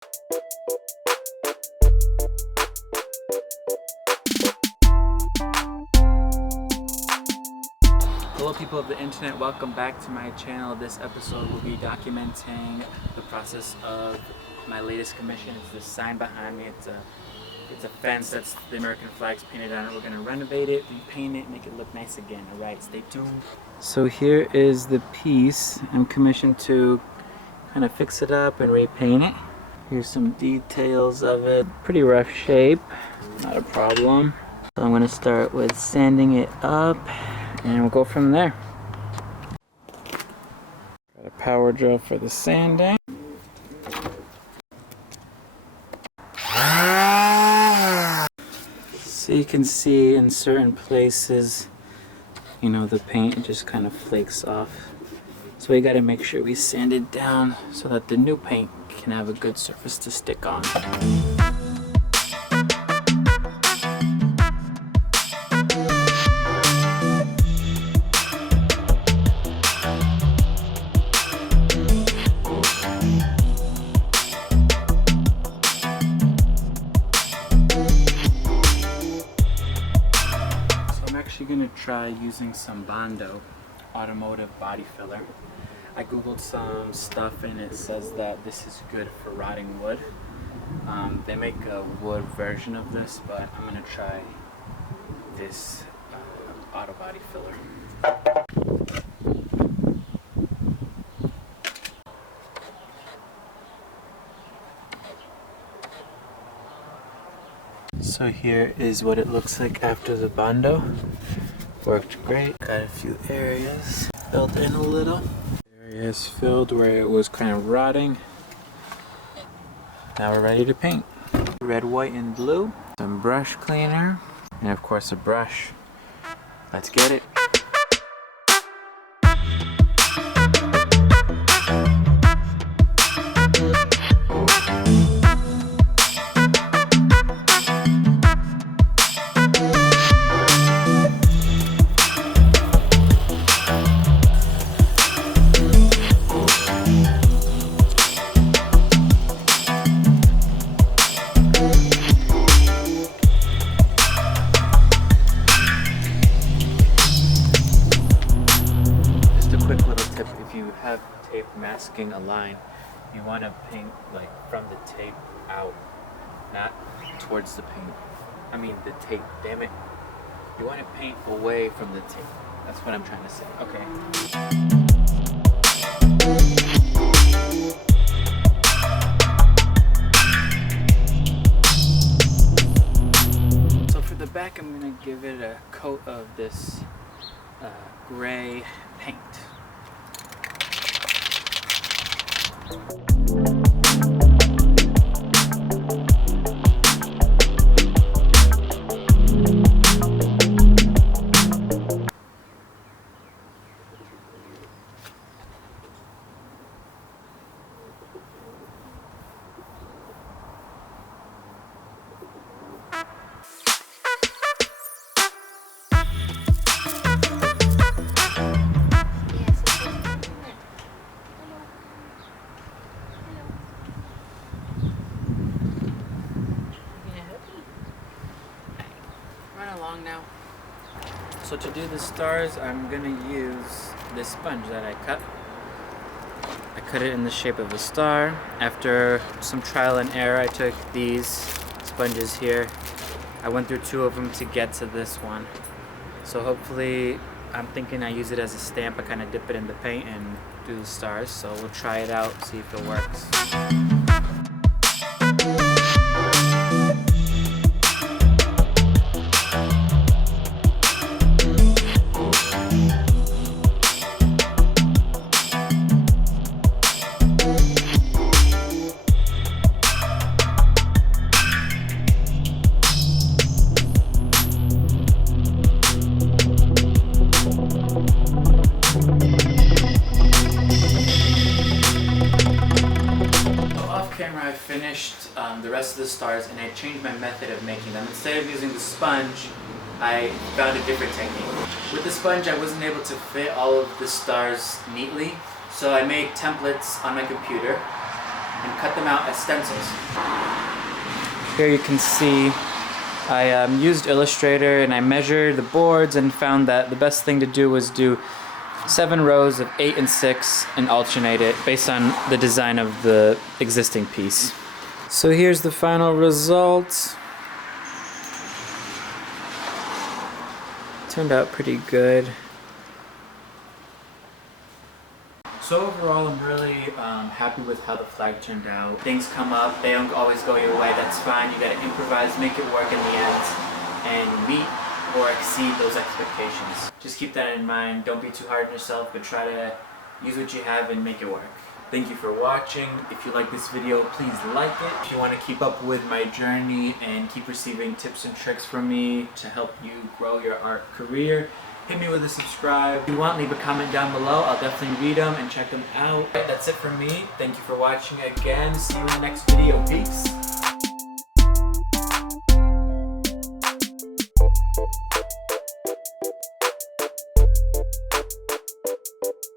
Hello people of the internet, welcome back to my channel. This episode will be documenting the process of my latest commission. It's this sign behind me. It's a fence that's the American flags painted on it. We're gonna renovate it, repaint it, make it look nice again. Alright, stay tuned. So here is the piece. I'm commissioned to kind of fix it up and repaint it. Here's some details of it. Pretty rough shape, not a problem. So I'm gonna start with sanding it up and we'll go from there. Got a power drill for the sanding. So you can see in certain places, you know, the paint just kind of flakes off. So we got to make sure we sand it down so that the new paint can have a good surface to stick on. Going to try using some Bondo automotive body filler. I googled some stuff and it says that this is good for rotting wood. They make a wood version of this, but I'm going to try this auto body filler. So here is what it looks like after the Bondo. Worked great. Got a few areas filled in a little. Areas filled where it was kind of rotting. Now we're ready to paint. Red, white, and blue. Some brush cleaner. And of course a brush. Let's get it. Tape masking a line, you want to paint like from the tape out, not towards the paint. I mean the tape, damn it. You want to paint away from the tape. That's what I'm trying to say. Okay. So for the back, I'm going to give it a coat of this gray paint. Along now. So to do the stars, I'm gonna use this sponge that I cut. I cut it in the shape of a star. After some trial and error, I took these sponges here. I went through 2 of them to get to this one. So hopefully, I'm thinking I use it as a stamp. I kind of dip it in the paint and do the stars. So we'll try it out, see if it works. I finished the rest of the stars and I changed my method of making them. Instead of using the sponge, I found a different technique. With the sponge, I wasn't able to fit all of the stars neatly, so I made templates on my computer. and cut them out as stencils. Here you can see I used Illustrator and I measured the boards and found that the best thing to do was do 7 rows of 8 and 6 and alternate it based on the design of the existing piece. So here's the final result. Turned out pretty good. So overall, I'm really happy with how the flag turned out. Things come up, they don't always go your way, that's fine. You gotta improvise, make it work in the end, and meet or exceed those expectations. Just keep that in mind. Don't be too hard on yourself, but try to use what you have and make it work. Thank you for watching. If you like this video, please like it. If you want to keep up with my journey and keep receiving tips and tricks from me to help you grow your art career, hit me with a subscribe. If you want, leave a comment down below. I'll definitely read them and check them out. That's it from me. Thank you for watching again. See you in the next video. Peace.